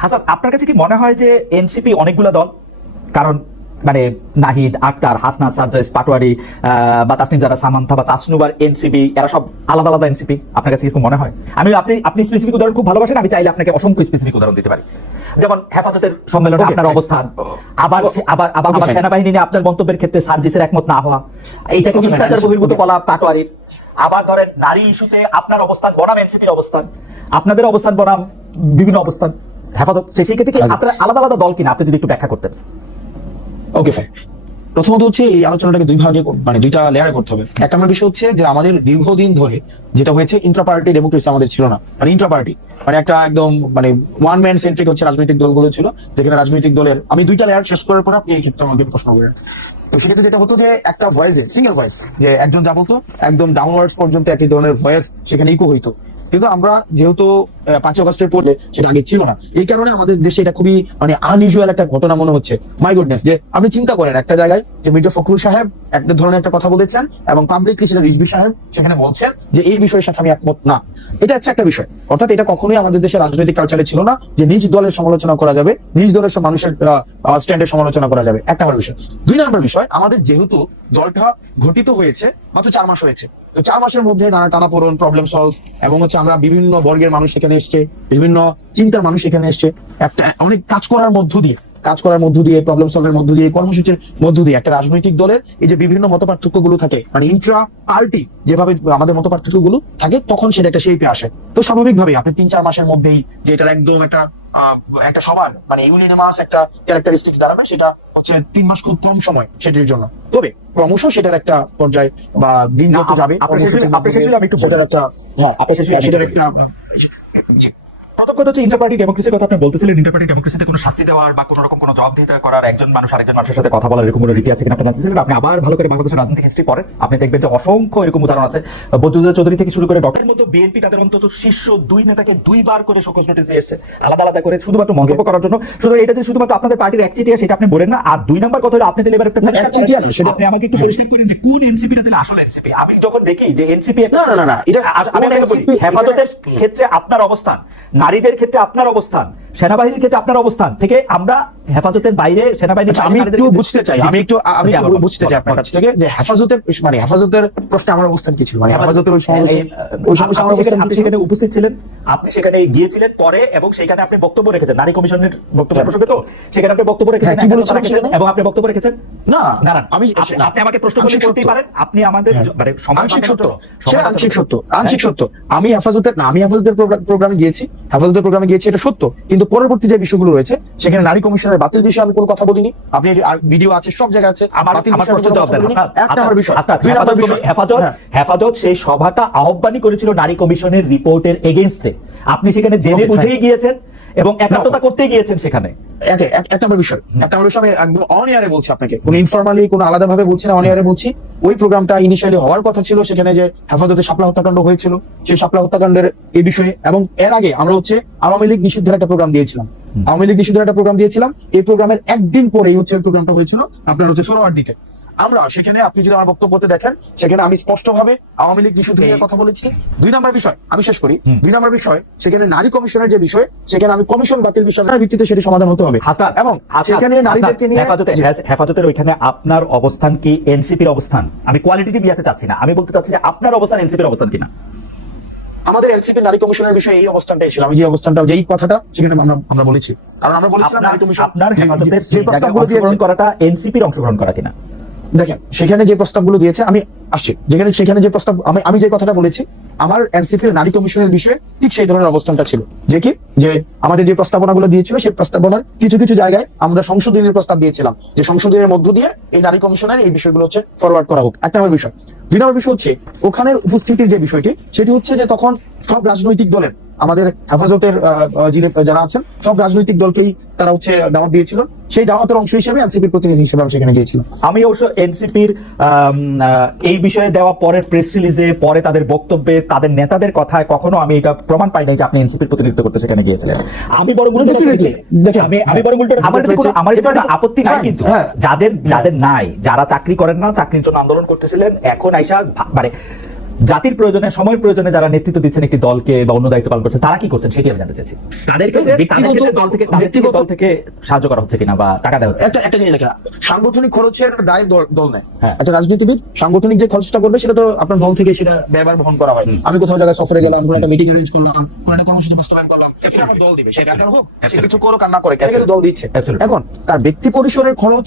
হাসান আপনার কাছে কি মনে হয় যে এনসিপি অনেকগুলো দল? কারণ মানে নাহিদ আক্তার হাসনাত সার্জাইস পাটোয়ারি বা তাসনিম যারা সামান্থা বা তাসনুবার এনসিপি এরা সব আলাদা আলাদা এনসিপি আপনার কাছে কি মনে হয়? আমি আপনি আপনি স্পেসিফিক উদাহরণ খুব ভালোবাসেন আমি চাইলে আপনাকে অসংখ্য স্পেসিফিক উদাহরণ দিতে পারি। যেমন হেফাজতের সম্মেলনে আপনার অবস্থান আবার আবার আবার আবার সেনাবাহিনী নিয়ে আপনার মন্তব্যের ক্ষেত্রে সার্জিসের একমত না হওয়া। Okay, fine. শিষ্টাচার বহির্ভূত. বলা পাটোয়ারির। আবার ধরেন নারী ইস্যুতে আপনার অবস্থান বনাম এনসিপির অবস্থান। আপনাদের অবস্থান বনাম বিভিন্ন অবস্থান হেফাজত সেই ক্ষেত্রে কি আচ্ছা। আপনার আলাদা আলাদা দল কিনা আপনি যদি একটু ব্যাখ্যা করতেন। ওকে ফাইন প্রথমত হচ্ছে এই আলোচনাটাকে দুই ভাগে মানে দুইটা লেয়ারে করতে হবে। একটা আমার বিষয় হচ্ছে যে আমাদের দীর্ঘদিন ধরে যেটা হয়েছে ইন্ট্রা পার্টি ডেমোক্রেসি আমাদের ছিল না। মানে ইন্ট্রা পার্টি মানে একটা একদম মানে ওয়ান ম্যান সেন্ট্রিক হচ্ছে রাজনৈতিক দলগুলো ছিল যেখানে রাজনৈতিক দলের আমি দুইটা লেয়ার শেষ করার পর আপনি এই ক্ষেত্রে আমাকে প্রশ্ন করেন তো সেক্ষেত্রে যেটা হতো যে একটা ভয়েসে সিঙ্গেল ভয়েস যে একজন যা বলতো একদম ডাউনওয়ার্ডস পর্যন্ত একই ধরনের ভয়েস সেখানে ইকো হইতো। কিন্তু আমরা যেহেতু পাঁচই অগস্টের পরে সেটা আগে ছিল না, এই কারণে আমাদের দেশে এটা খুবই মানে আনইউজুয়াল একটা ঘটনা মনে হচ্ছে। মাই গুডনেস যে আপনি চিন্তা করেন, একটা জায়গায় যে মির্জা ফখরুল সাহেব একটা ধরনের একটা কথা বলেছেন এবং পাবলিকলি সেটা রিজভি সাহেব সেখানে বলছেন যে এই বিষয়ের সাথে আমি একমত না। এটা হচ্ছে একটা বিষয়। অর্থাৎ এটা কখনোই আমাদের দেশের রাজনৈতিক কালচারে ছিল না যে নিজ দলের সমালোচনা করা যাবে, নিজ দলের মানুষের স্ট্যান্ডের সমালোচনা করা যাবে। একটা বিষয়। দুই নম্বর বিষয়, আমাদের যেহেতু দলটা ঘটিত হয়েছে মাত্র চার মাস হয়েছে। তো চার মাসের মধ্যে নানা টানা টানাপোড়ন প্রবলেম সলভ এবং হচ্ছে আমরা বিভিন্ন বর্গের মানুষ এখানে এসছে, বিভিন্ন চিন্তার মানুষ এখানে এসছে, একটা অনেক কাজ করার মধ্য দিয়ে। কাজ করার মধ্য দিয়ে প্রবলেম সলভের মধ্য দিয়ে কর্মসূচির মধ্য দিয়ে একটা রাজনৈতিক দলের এই যে বিভিন্ন মত পার্থক্যগুলো থাকে মানে ইন্ট্রা পার্টি যেভাবে আমাদের মত পার্থক্যগুলো থাকে তখন সেটা একটা শেপে আসে। তো স্বাভাবিকভাবেই আপনি তিন চার মাসের মধ্যেই যে এটার একদম একটা একটা সবার মানে ইউনিনামাস একটা ক্যারেক্টারিস্টিক্স দাঁড়াবে সেটা হচ্ছে তিন মাস খুব কম সময় সেটির জন্য। তবে ক্রমশ সেটার একটা পর্যায়ে বা দিন যত যাবে সেটার একটা হ্যাঁ আমি সেটার একটা। প্রথম কথা হচ্ছে ইন্টারপার্টি ডেমোক্রেসির কথা আপনি বলতেছিলেন। ইন্টারপার্টি ডেমোক্রেসিতে কোনো শাস্তি দেওয়ার বা কোনো রকম কোনো জবাবদিহিতা করার একজন মানুষ আরেকজন মানুষের সাথে কথা বলার এরকম কোনো রীতি আছে কিনা আপনি জানতেছিলেন? আপনি আবার ভালো করে বাংলাদেশের রাজনৈতিক হিস্ট্রি পড়েন। আপনি দেখবেন যে অসংখ্য এরকম উদাহরণ আছে। বদরুদ্দোজা চৌধুরী থেকে শুরু করে ডক্টরের মতো বিএনপি তাদের অন্তত শীর্ষ দুই নেতাকে দুইবার করে শোকজ নোটিস দিয়ে এসেছে। আলাদা আলাদা করে শুধুমাত্র মন্তব্য করার জন্য। শুধু এটা যে শুধুমাত্র আপনাদের পার্টির একচিটিয়া সেটা আপনি বলেন না। আর দুই নম্বর কথা হলো আপনি তাহলে এবার একটা না, একচেটিয়া সেটা- আপনি আমাকে একটু পরিষ্কার করেন যে কোন এনসিপিটা তাহলে আসলে এনসিপি আমি যখন দেখি যে এনসিপি না, না, না, না, এটা আমি হেফাজতের ক্ষেত্রে আপনার অবস্থান। নারীদের ক্ষেত্রে আপনার অবস্থান। সেনাবাহিনীর ক্ষেত্রে আপনার অবস্থান থেকে আমরা হেফাজতের বাইরে সেনাবাহিনীর আচ্ছা, আমি একটু বুঝতে চাই আমি একটু আমি বুঝতে চাই আপনার কাছ থেকে যে হেফাজতের মানে হেফাজতের প্রশ্নে আমার অবস্থান কি ছিল? মানে হেফাজতের ওই সমাবেশে আমার আপনি সেখানে- উপস্থিত ছিলেন আপনি সেখানে গিয়েছিলেন পরে এবং সেখানে আপনি বক্তব্য রেখেছেন। নারী কমিশনের বক্তব্য হ্যাঁ। প্রসঙ্গে তো সেখানে আপনি বক্তব্য রেখেছেন হ্যাঁ, কি বলেছেন রেখেছেন? এবং আপনি বক্তব্য রেখেছেন? না দাঁড়ান, আমি আপনি- আমাকে প্রশ্ন করতেই পারেন আপনি আমাদের হ্যাঁ। মানে আংশিক সত্য। আংশিক সত্য আংশিক হ্যাঁ। সত্য। আমি হেফাজতের না আমি হেফাজতের প্রোগ্রামে গিয়েছি হেফাজতের প্রোগ্রামে গিয়েছি এটা সত্য। কিন্তু পরবর্তী যে বিষয়গুলো রয়েছে সেখানে নারী কমিশনের বাতিল বিষয়ে আমি কোনো কথা বলিনি। আপনি ভিডিও আছে সব জায়গায় আছে। আমার নম্বর হেফাজত হেফাজত হ্যাঁ। সেই সভাটা আহ্বানই করেছিল নারী কমিশনের রিপোর্টের এগেইনস্টে। আপনি সেখানে জেনে বুঝেই গিয়েছেন এবং একাত্মতা করতে গিয়েছেন সেখানে। এক এক- এক নম্বর বিষয়। এক নম্বর বিষয় আমি একদম অনিয়ারে বলছি আপনাকে। কোন ইনফরমালি কোন আলাদা ভাবে বলছি না অন বলছি। ওই প্রোগ্রামটা ইনিশিয়ালি হওয়ার কথা ছিল সেখানে যে হেফাজতে সাপলা হত্যাকাণ্ড হয়েছিল সেই সাপলা হত্যাকাণ্ডের এই বিষয়ে এবং এর আগে আমরা হচ্ছে আওয়ামী লীগ নিষিদ্ধের একটা প্রোগ্রাম দিয়েছিলাম। আওয়ামী লীগ নিষিদ্ধের একটা প্রোগ্রাম দিয়েছিলাম এই প্রোগ্রামের একদিন পরেই হচ্ছে ওই প্রোগ্রামটা হয়েছিল আপনার হচ্ছে সোহরাওয়ার্দীতে আমরা সেখানে আপনি যদি আমার বক্তব্যতে দেখেন সেখানে আমি স্পষ্টভাবে আওয়ামী লীগ নিষিদ্ধ নিয়ে কথা বলেছি। দুই নম্বর বিষয় আমি শেষ করি। দুই নম্বর বিষয় সেখানে নারী কমিশনের যে বিষয় সেখানে আমি কমিশন বাতিল বিষয়ের ভিত্তিতে সেটি সমাধান হতে হবে। এবং সেখানে নারীদেরকে নিয়ে হেফাজতে হেফাজতের ওইখানে আপনার অবস্থান কি? এনসিপির অবস্থান? আমি কোয়ালিটিটিভ ইয়াতে চাচ্ছি না। আমি বলতে চাচ্ছি যে আপনার অবস্থান এনসিপির অবস্থান কিনা? আমাদের এনসিপি নারী কমিশনের বিষয়ে এই অবস্থানটাই ছিল। আমি যে অবস্থানটা যেই কথাটা সেখানে আমরা আমরা বলেছি। কারণ আমরা বলেছিলাম নারী কমিশন আপনার হেফাজতের যে প্রস্তাবগুলো দিয়েছে অংশগ্রহণ করাটা এনসিপির অংশগ্রহণ করা কিনা? দেখেন, সেখানে যে প্রস্তাবগুলো দিয়েছে, আমি আসছি। যেখানে সেখানে যে প্রস্তাব আমি আমি যে কথাটা বলেছি, আমার এনসিপির নারী কমিশনের বিষয়ে ঠিক সেই ধরনের অবস্থানটা ছিল। যে কি? যে আমাদের যে প্রস্তাবনাগুলো দিয়েছিল, সেই প্রস্তাবনার কিছু কিছু জায়গায় আমরা সংশোধনের প্রস্তাব দিয়েছিলাম। যে সংশোধনের মধ্য দিয়ে এই নারী কমিশনের এই বিষয়গুলো হচ্ছে ফরওয়ার্ড করা হোক। এক নম্বর বিষয়। দুই নম্বর বিষয় হচ্ছে, ওখানের উপস্থিতির যে বিষয়টি, সেটি হচ্ছে যে তখন সব রাজনৈতিক দলের আমাদের হেফাজতের যিনি যারা আছেন সব রাজনৈতিক দলকেই তারা হচ্ছে দাওয়াত দিয়েছিল। সেই দাওয়াতের অংশ হিসেবে এনসিপির প্রতিনিধি হিসেবে আমি সেখানে গিয়েছিলাম। আমি অবশ্য এনসিপির এই বিষয়ে দেওয়া পরের প্রেস রিলিজে পরে তাদের বক্তব্যে তাদের নেতাদের কথায় কখনো আমি এটা প্রমাণ পাই নাই যে আপনি এনসিপির প্রতিনিধিত্ব করতে সেখানে গিয়েছিলেন। আমি বড় উল্টো আমি আমি বড় উল্টো আমার আমার এটা- আপত্তি নাই কিন্তু। হ্যাঁ। যাদের যাদের নাই যারা চাকরি করেন না চাকরির জন্য আন্দোলন করতেছিলেন এখন আইসা মানে জাতির প্রয়োজনে সময়ের প্রয়োজনে যারা নেতৃত্ব দিচ্ছেন একটি দলকে বা অন্য দায়িত্ব পালন করছেন তারা কি করছেন সেটি আমি জানতে চাইছি। তাদেরকে দল থেকে ব্যক্তিগত- দল থেকে সাহায্য করা হচ্ছে কিনা বা টাকা দেওয়া হচ্ছে একটা একটা জিনিস দেখেন সাংগঠনিক খরচের দায় দল- নেয়। হ্যাঁ। একটা রাজনীতিবিদ সাংগঠনিক যে খরচটা করবে সেটা তো আপনার দল থেকে সেটা ব্যবহার বহন করা হয়। আমি কোথাও জায়গায় সফরে গেলাম কোনো একটা মিটিং অ্যারেঞ্জ করলাম কোনো একটা কর্মসূচি বাস্তবায়ন করলাম সেটা আমার দল দিবে। সে বেকার হোক সে কিছু করুক আর না করে কেন কেন দল দিচ্ছে। এখন তার ব্যক্তি পরিসরের খরচ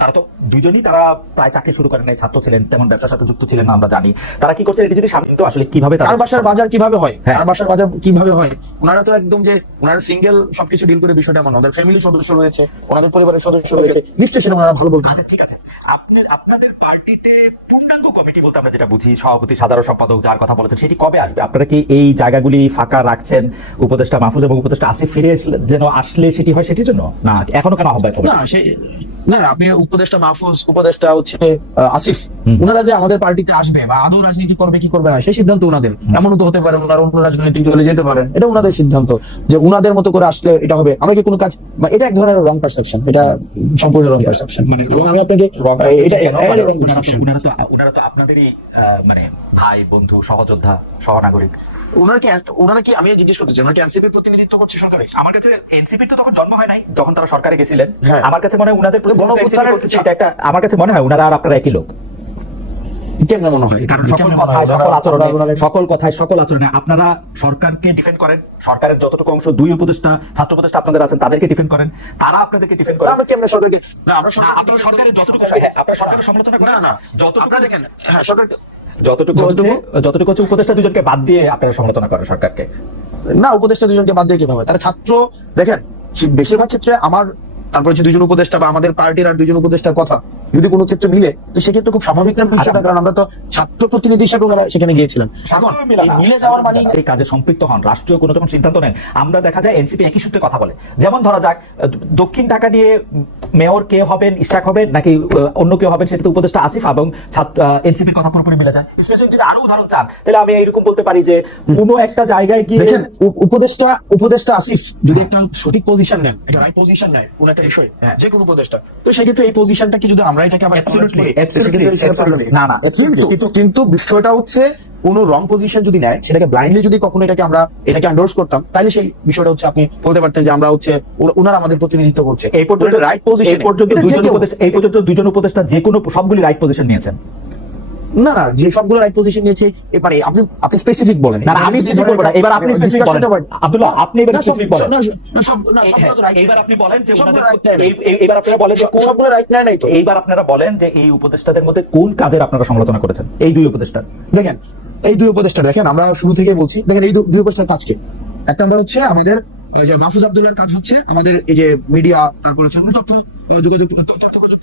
তারা তো দুজনই তারা প্রায় চাকরি শুরু করেন নাই ছাত্র ছিলেন তেমন ব্যবসার সাথে যুক্ত ছিলেন না আমরা জানি। তারা কি করছেন? এটি যদি সামনে তো আসলে কীভাবে তারা বাসার বাজার কীভাবে হয়? হ্যাঁ। কার বাসার বাজার কীভাবে হয়? ওনারা তো একদম যে ওনারা সিঙ্গেল সবকিছু ডিল করে বিষয়টা এমন ওদের ফ্যামিলি সদস্য রয়েছে ওনাদের পরিবারের সদস্য রয়েছে। নিশ্চয়ই সেটা ওনারা ভালো বলবেন। আচ্ছা ঠিক আছে। আপনি আপনাদের পার্টিতে পূর্ণাঙ্গ কমিটি বলতে আমরা যেটা বুঝি সভাপতি সাধারণ সম্পাদক যার কথা বলেছেন সেটি কবে আসবে? আপনারা কি এই জায়গাগুলি ফাঁকা রাখছেন? উপদেষ্টা মাহফুজ এবং উপদেষ্টা আসিফ ফিরে যেন আসলে সেটি হয় সেটির জন্য? না এখনও কেন আহ্বায়ক হবে? না সে না আপনি উপদেষ্টা মাহফুজ উপদেষ্টা হচ্ছে আসিফ। ওনারা যে আমাদের পার্টিতে আসবে বা আদৌ রাজনীতি করবে কি করবে না সেই সিদ্ধান্ত ওনাদের এমনও তো হতে পারে ওনারা অন্য রাজনৈতিক দলে যেতে পারেন। এটা ওনাদের সিদ্ধান্ত যে ওনাদের মতো করে আসলে এটা হবে। আমরা কি কোনো কাজ বা এটা এক ধরনের রং পারসেপশন এটা সম্পূর্ণ রং পারসেপশন মানে এবং আমি আপনাকে এটা উনারা তো-। উনারা তো আপনাদেরই মানে ভাই বন্ধু সহযোদ্ধা সহনাগরিক। ওনারা কি ওনারা কি আমি জিজ্ঞেস করতে চাই ওনারা কি এনসিপির প্রতিনিধিত্ব করছে সরকারে? আমার কাছে এনসিপি তো তখন জন্ম হয় নাই যখন তারা সরকারে গেছিলেন। হ্যাঁ। আমার কাছে মনে হয় উনাদের এটা একটা আমার কাছে মনে হয় উনারা আর আপনারা একই লোক। কেমন মনে হয়? কারণ সকল কথায় সকল আচরণে সকল কথায় সকল আচরণে আপনারা সরকারকে ডিফেন্ড করেন। সরকারের যতটুকু অংশ দুই উপদেষ্টা ছাত্র উপদেষ্টা আপনাদের আছেন তাদেরকে ডিফেন্ড করেন। তারা আপনাদেরকে ডিফেন্ড করেন। আমরা কেমনে সরকারকে না আমরা আপনারা সরকারের যতটুকু হ্যাঁ, আপনারা সরকারের সমালোচনা করেন। না যতটুকু আপনারা দেখেন হ্যাঁ সরকার যতটুকু যতটুকু- যতটুকু হচ্ছে উপদেষ্টা দুজনকে বাদ দিয়ে আপনারা সমালোচনা করেন সরকারকে। না উপদেষ্টা দুজনকে বাদ দিয়ে কীভাবে? তারা ছাত্র দেখেন বেশিরভাগ ক্ষেত্রে আমার তারপর হচ্ছে দুজন উপদেষ্টা বা আমাদের পার্টির আর দুজন উপদেষ্টার কথা যদি কোনো ক্ষেত্রে মিলে তো সেক্ষেত্রে খুব স্বাভাবিক না কারণ আমরা তো ছাত্র প্রতিনিধি হিসেবে ওনারা সেখানে গিয়েছিলেন। এখন মিলে যাওয়ার মানে এই কাজে সম্পৃক্ত হন রাষ্ট্রীয় কোনো যখন সিদ্ধান্ত নেন। আমরা দেখা যায় এনসিপি একই সূত্রে কথা বলে। যেমন ধরা যাক দক্ষিণ টাকা নিয়ে মেয়র কে হবেন ইশাক হবেন নাকি অন্য কেউ হবেন সেটা তো উপদেষ্টা আসিফ এবং এনসিপির কথা পুরোপুরি মিলে যায়। স্পেশালি যদি আরও উদাহরণ চান তাহলে আমি এইরকম বলতে পারি যে কোনো একটা জায়গায় গিয়ে দেখেন উপদেষ্টা উপদেষ্টা আসিফ যদি একটা সঠিক পজিশন নেন একটা রাইট পজিশন নেয় কোন একটা বিষয় হ্যাঁ। যে কোনো উপদেষ্টা তো সেক্ষেত্রে এই পজিশনটা কি যদি আমরা এটাকে আবার না, না, কিন্তু কিন্তু বিষয়টা হচ্ছে কোন রং পজিশন যদি নেয় সেটাকে ব্লাইন্ডলি যদি কখনো এটাকে আমরা এটাকে এন্ডোর্স করতাম তাহলে সেই বিষয়টা হচ্ছে আপনি বলতে পারতেন যে আমরা হচ্ছে ওনারা আমাদের প্রতিনিধিত্ব করছে। এই পর্যন্ত রাইট পজিশন এই পর্যন্ত দুজন উপদেষ্টা এই পর্যন্ত দুজন উপদেষ্টা যে কোনো সবগুলি রাইট পজিশন নিয়েছেন। না না যে সবগুলো রাইট পজিশন নিয়েছে এ মানে আপনি আপনি স্পেসিফিক বলেন। না আমি স্পেসিফিক বলব না এবার আপনি স্পেসিফিক বলেন। আব্দুল্লাহ আপনি এবার স্পেসিফিক বলেন। না, না, সব- না, সবগুলো right এবার আপনি বলেন যে এবার আপনারা বলেন যে কোন- সবগুলো রাইট নাই তো। এইবার আপনারা বলেন যে এই উপদেষ্টাদের মধ্যে কোন কাজের আপনারা সমালোচনা করেছেন এই দুই উপদেষ্টা দেখেন এই দুই উপদেষ্টা দেখেন, আমরা শুরু থেকে বলছি, দেখেন, এই দুই উপদেষ্টার কাজকে একটা আমরা হচ্ছে আমাদের মাসুদ আবদুল্লার কাজ হচ্ছে আমাদের এই যে মিডিয়া তারপর হচ্ছে যোগাযোগ তথ্য